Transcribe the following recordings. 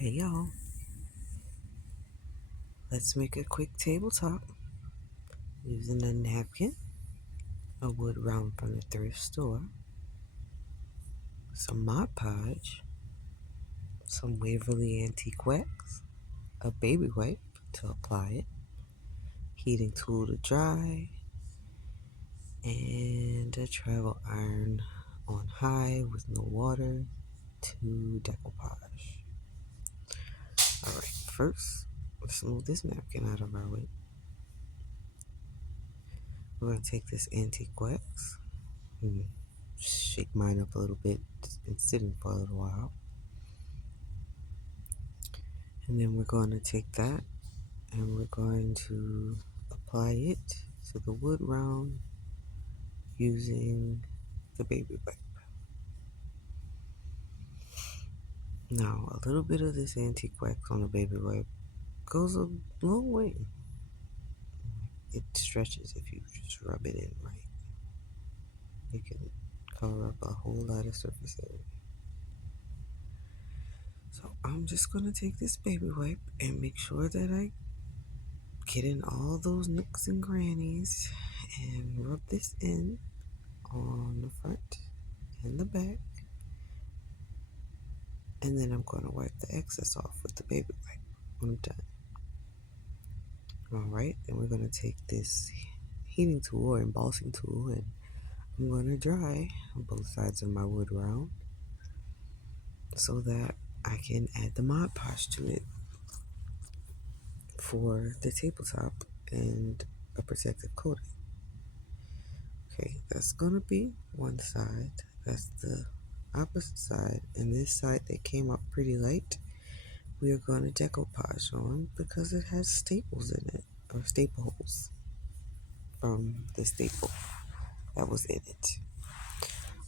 Hey y'all, let's make a quick tabletop using a napkin, a wood round from the thrift store, some Mod Podge, some Waverly antique wax, a baby wipe to apply it, heating tool to dry, and a travel iron on high with no water to decoupage. Alright, first, let's move this napkin out of our way. We're going to take this antique wax and shake mine up a little bit. It's been sitting for a little while. And then we're going to take that and we're going to apply it to the wood round using the baby wipe. Now, a little bit of this antique wax on the baby wipe goes a long way. It stretches if you just rub it in right. You can cover up a whole lot of surface area. So I'm just going to take this baby wipe and make sure that I get in all those nooks and crannies and rub this in on the front and the back. And then I'm going to wipe the excess off with the baby wipe when I'm done. Alright, then we're going to take this heating tool or embossing tool and I'm going to dry on both sides of my wood round so that I can add the Mod Podge to it for the tabletop and a protective coating. Okay, that's going to be one side. That's the opposite side. And this side that came up pretty light, we are going to decoupage on because it has staples in it, or staple holes from the staple that was in it.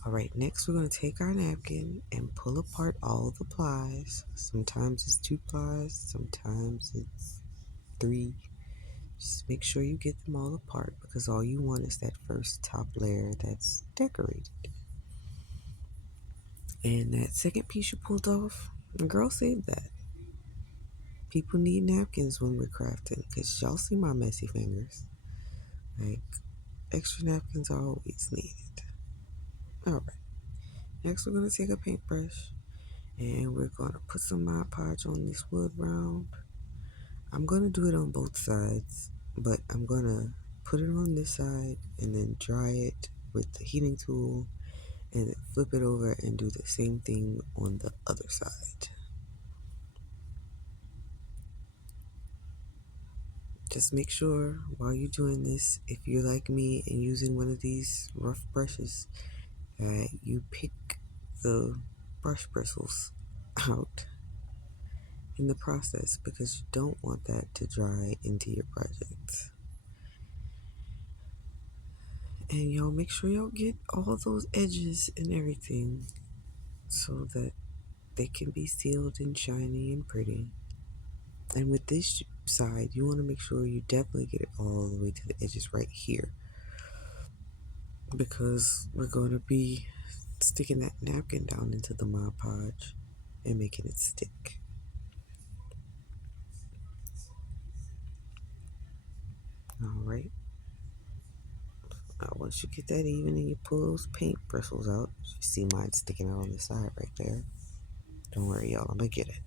Alright, next we're going to take our napkin and pull apart all the plies. Sometimes it's 2 plies, sometimes it's 3. Just make sure you get them all apart because all you want is that first top layer that's decorated. And that second piece you pulled off, girl, save that. People need napkins when we're crafting because y'all see my messy fingers. Like, extra napkins are always needed. Alright, next we're going to take a paintbrush and we're going to put some Mod Podge on this wood round. I'm going to do it on both sides, but I'm going to put it on this side and then dry it with the heating tool and then flip it over and do the same thing on the other side. Just make sure while you're doing this, if you're like me and using one of these rough brushes, that you pick the brush bristles out in the process because you don't want that to dry into your project. And y'all make sure y'all get all those edges and everything so that they can be sealed and shiny and pretty. And with this side, you want to make sure you definitely get it all the way to the edges right here because we're going to be sticking that napkin down into the Mod Podge and making it stick. Alright. Once you get that even and you pull those paint bristles out, you see mine sticking out on the side right there. Don't worry, y'all, I'm gonna get it.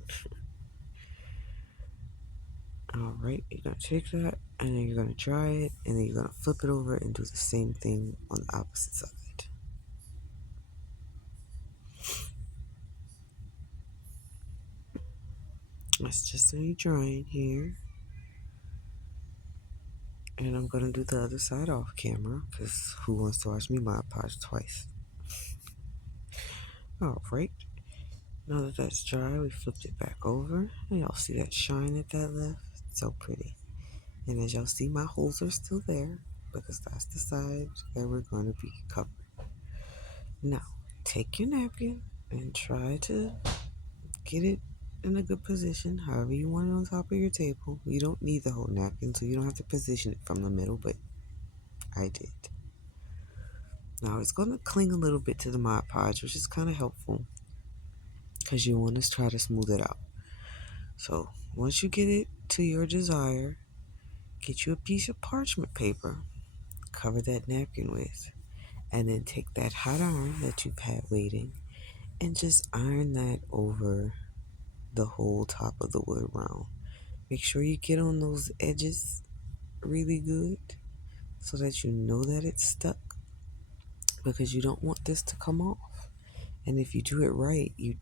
Alright, you're gonna take that and then you're gonna dry it and then you're gonna flip it over and do the same thing on the opposite side. That's just me drying here. And I'm gonna do the other side off camera because who wants to watch me Mod Podge twice? Alright, now that that's dry, we flipped it back over and y'all see that shine that left? It's so pretty. And as y'all see, my holes are still there because that's the side that we're going to be covering. Now, take your napkin and try to get it in a good position, however you want it on top of your table. You don't need the whole napkin, so you don't have to position it from the middle, but I did. Now, it's going to cling a little bit to the Mod Podge, which is kind of helpful because you want to try to smooth it out. So once you get it to your desire, get you a piece of parchment paper, cover that napkin with, and then take that hot iron that you've had waiting and just iron that over the whole top of the wood round. Make sure you get on those edges really good so that you know that it's stuck, because you don't want this to come off. And if you do it right, you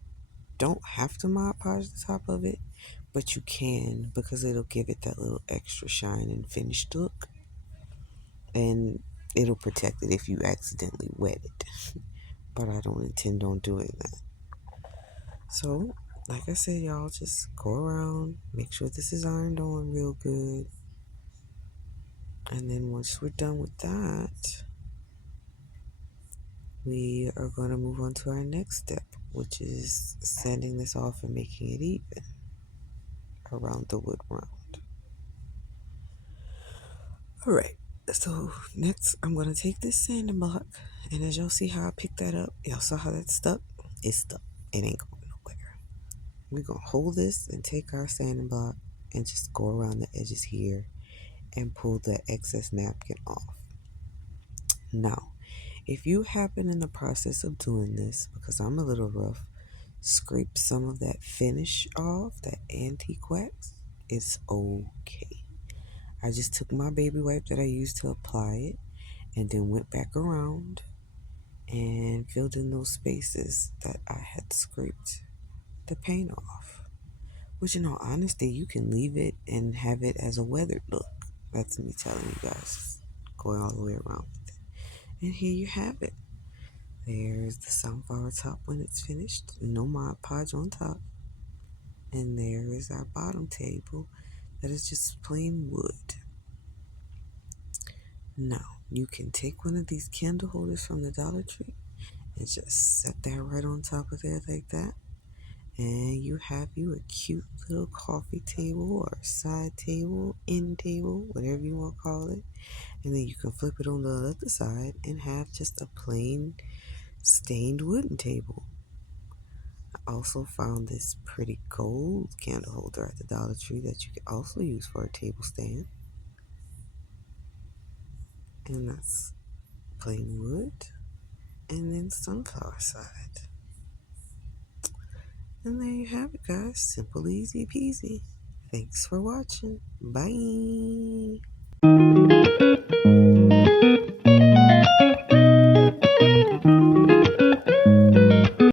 don't have to Mod Podge the top of it, but you can, because it'll give it that little extra shine and finished look, and it'll protect it if you accidentally wet it. But I don't intend on doing that. So, like I said, y'all, just go around, make sure this is ironed on real good, and then once we're done with that, we are going to move on to our next step, which is sanding this off and making it even around the wood round. Alright, so next I'm going to take this sanding block, and as y'all see how I picked that up, y'all saw how that's stuck? It's stuck. It ain't going nowhere. We're going to hold this and take our sanding block and just go around the edges here and pull the excess napkin off. Now, if you happen in the process of doing this, because I'm a little rough, scrape some of that finish off, that antique wax, it's okay. I just took my baby wipe that I used to apply it and then went back around and filled in those spaces that I had scraped the paint off. Which, in all honesty, you can leave it and have it as a weathered look. That's me telling you guys, going all the way around with it. And here you have it. There's the sunflower top when it's finished. No Mod Podge on top. And there is our bottom table that is just plain wood. Now, you can take one of these candle holders from the Dollar Tree and just set that right on top of there like that. And you have you a cute little coffee table or side table, end table, whatever you want to call it. And then you can flip it on the other side and have just a plain stained wooden table. I also found this pretty gold candle holder at the Dollar Tree that you can also use for a table stand. And that's plain wood and then sunflower side. And there you have it, guys. Simple, easy peasy. Thanks for watching. Bye.